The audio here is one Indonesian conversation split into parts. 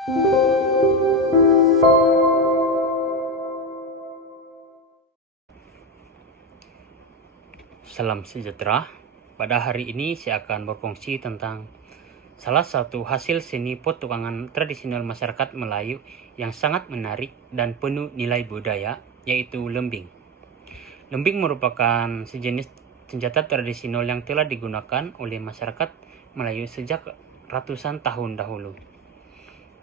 Salam sejahtera. Pada hari ini saya akan berfungsi tentang salah satu hasil seni petukangan tradisional masyarakat Melayu yang sangat menarik dan penuh nilai budaya, yaitu lembing. Lembing merupakan sejenis senjata tradisional yang telah digunakan oleh masyarakat Melayu sejak ratusan tahun dahulu.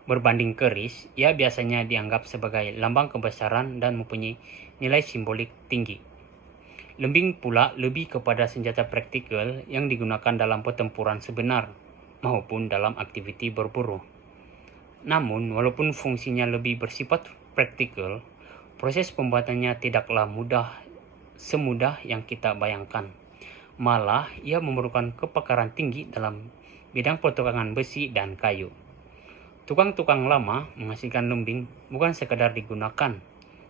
Berbanding keris, ia biasanya dianggap sebagai lambang kebesaran dan mempunyai nilai simbolik tinggi. Lembing pula lebih kepada senjata praktikal yang digunakan dalam pertempuran sebenar maupun dalam aktiviti berburu. Namun, walaupun fungsinya lebih bersifat praktikal, proses pembuatannya tidaklah semudah yang kita bayangkan. Malah, ia memerlukan kepakaran tinggi dalam bidang pertukangan besi dan kayu. Tukang-tukang lama menghasilkan lembing bukan sekadar digunakan,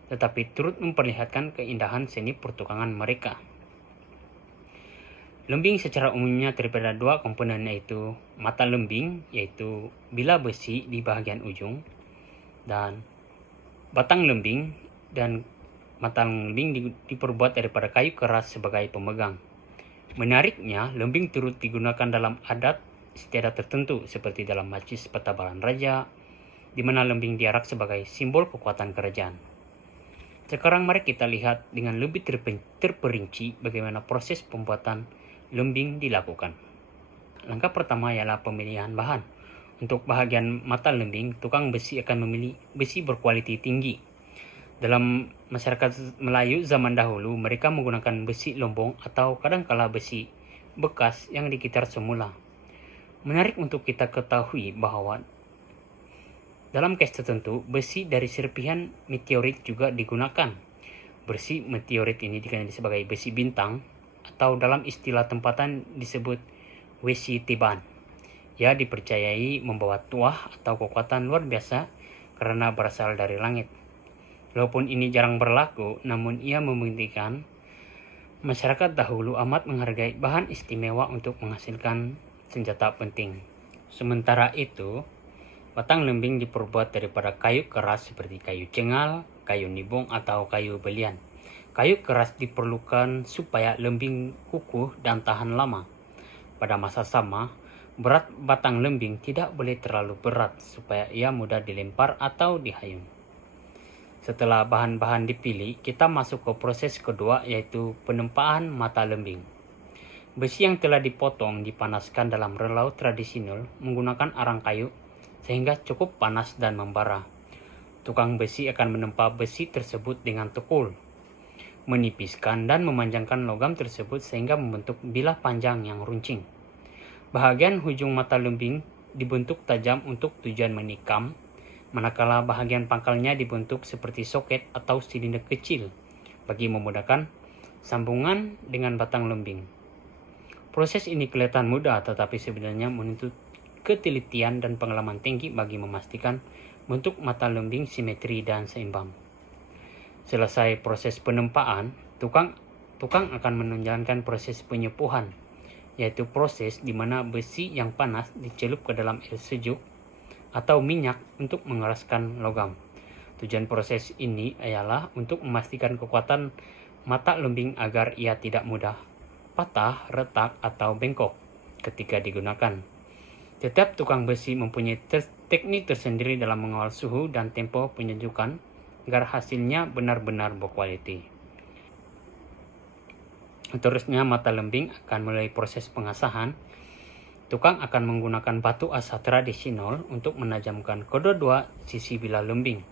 tetapi turut memperlihatkan keindahan seni pertukangan mereka. Lembing secara umumnya terdiri pada dua komponen, yaitu mata lembing, yaitu bilah besi di bahagian ujung, dan batang lembing, dan batang lembing diperbuat daripada kayu keras sebagai pemegang. Menariknya, lembing turut digunakan dalam adat istiadat tertentu seperti dalam majlis pertabaran raja, di mana lembing diarak sebagai simbol kekuatan kerajaan. Sekarang mari kita lihat dengan lebih terperinci bagaimana proses pembuatan lembing dilakukan. Langkah pertama ialah pemilihan bahan. Untuk bahagian mata lembing, tukang besi akan memilih besi berkualiti tinggi. Dalam masyarakat Melayu zaman dahulu, mereka menggunakan besi lombong atau kadangkala besi bekas yang digitar semula. Menarik untuk kita ketahui bahwa dalam kes tertentu, besi dari serpihan meteorit juga digunakan. Besi meteorit ini dikenali sebagai besi bintang, atau dalam istilah tempatan disebut besi tiban. Ia dipercayai membawa tuah atau kekuatan luar biasa karena berasal dari langit. Walaupun ini jarang berlaku, namun ia membuktikan masyarakat dahulu amat menghargai bahan istimewa untuk menghasilkan senjata penting. Sementara itu, batang lembing diperbuat daripada kayu keras seperti kayu cengal, kayu nibung, atau kayu belian. Kayu keras diperlukan supaya lembing kukuh dan tahan lama. Pada masa sama, berat batang lembing tidak boleh terlalu berat supaya ia mudah dilempar atau dihayung. Setelah bahan-bahan dipilih, kita masuk ke proses kedua, yaitu penempaan mata lembing. Besi yang telah dipotong dipanaskan dalam relau tradisional menggunakan arang kayu sehingga cukup panas dan membara. Tukang besi akan menempa besi tersebut dengan tekul, menipiskan dan memanjangkan logam tersebut sehingga membentuk bilah panjang yang runcing. Bahagian hujung mata lembing dibentuk tajam untuk tujuan menikam, manakala bahagian pangkalnya dibentuk seperti soket atau silinder kecil bagi memudahkan sambungan dengan batang lembing. Proses ini kelihatan mudah, tetapi sebenarnya menuntut ketelitian dan pengalaman tinggi bagi memastikan bentuk mata lembing simetri dan seimbang. Selesai proses penempaan, tukang akan menjalankan proses penyepuhan, yaitu proses di mana besi yang panas dicelup ke dalam air sejuk atau minyak untuk mengeraskan logam. Tujuan proses ini ialah untuk memastikan kekuatan mata lembing agar ia tidak mudah patah, retak, atau bengkok ketika digunakan. Setiap tukang besi mempunyai teknik tersendiri dalam mengawal suhu dan tempo penyejukan agar hasilnya benar-benar berkualiti. Seterusnya, mata lembing akan melalui proses pengasahan. Tukang akan menggunakan batu asa tradisional untuk menajamkan kedua-dua sisi bilah lembing.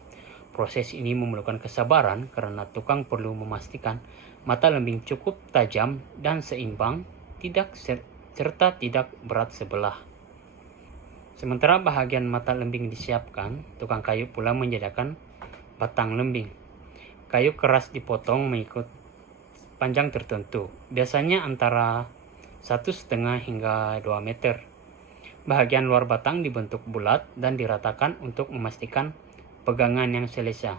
Proses ini memerlukan kesabaran karena tukang perlu memastikan mata lembing cukup tajam dan seimbang, serta tidak berat sebelah. Sementara bahagian mata lembing disiapkan, tukang kayu pula menyediakan batang lembing. Kayu keras dipotong mengikut panjang tertentu, biasanya antara 1,5 hingga 2 meter. Bahagian luar batang dibentuk bulat dan diratakan untuk memastikan pegangan yang selesa.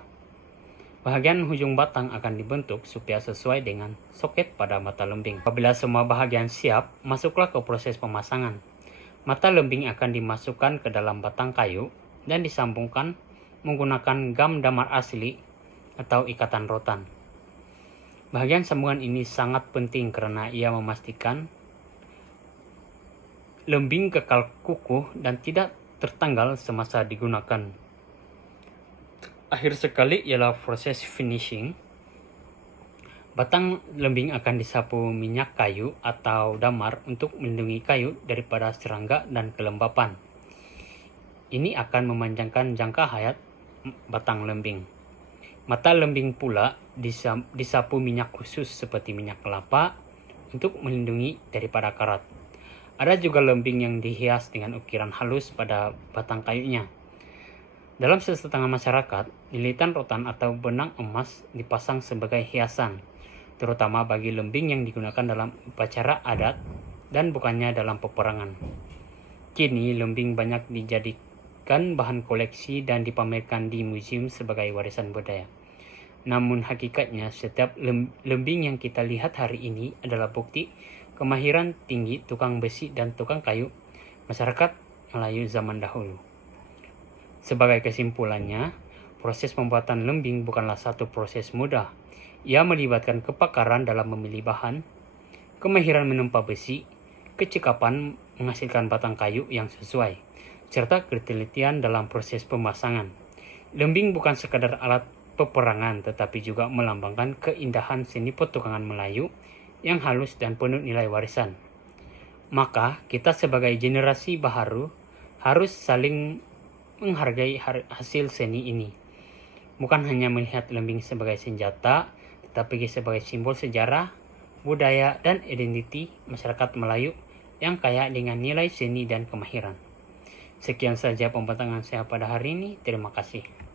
Bahagian hujung batang akan dibentuk supaya sesuai dengan soket pada mata lembing. Apabila semua bahagian siap, masuklah ke proses pemasangan. Mata lembing akan dimasukkan ke dalam batang kayu dan disambungkan menggunakan gam damar asli atau ikatan rotan. Bagian sambungan ini sangat penting karena ia memastikan lembing kekal kukuh dan tidak tertanggal semasa digunakan. Akhir sekali ialah proses finishing. Batang lembing akan disapu minyak kayu atau damar untuk melindungi kayu daripada serangga dan kelembapan. Ini akan memanjangkan jangka hayat batang lembing. Mata lembing pula disapu minyak khusus seperti minyak kelapa untuk melindungi daripada karat. Ada juga lembing yang dihias dengan ukiran halus pada batang kayunya. Dalam setengah masyarakat, lilitan rotan atau benang emas dipasang sebagai hiasan, terutama bagi lembing yang digunakan dalam upacara adat dan bukannya dalam peperangan. Kini lembing banyak dijadikan bahan koleksi dan dipamerkan di museum sebagai warisan budaya. Namun hakikatnya setiap lembing yang kita lihat hari ini adalah bukti kemahiran tinggi tukang besi dan tukang kayu masyarakat Melayu zaman dahulu. Sebagai kesimpulannya, proses pembuatan lembing bukanlah satu proses mudah. Ia melibatkan kepakaran dalam memilih bahan, kemahiran menempa besi, kecekapan menghasilkan batang kayu yang sesuai, serta ketelitian dalam proses pemasangan. Lembing bukan sekadar alat peperangan, tetapi juga melambangkan keindahan seni petukangan Melayu yang halus dan penuh nilai warisan. Maka, kita sebagai generasi baharu harus saling menghargai hasil seni ini. Bukan hanya melihat lembing sebagai senjata, tetapi sebagai simbol sejarah, budaya, dan identiti masyarakat Melayu yang kaya dengan nilai seni dan kemahiran. Sekian saja pembahasan saya pada hari ini. Terima kasih.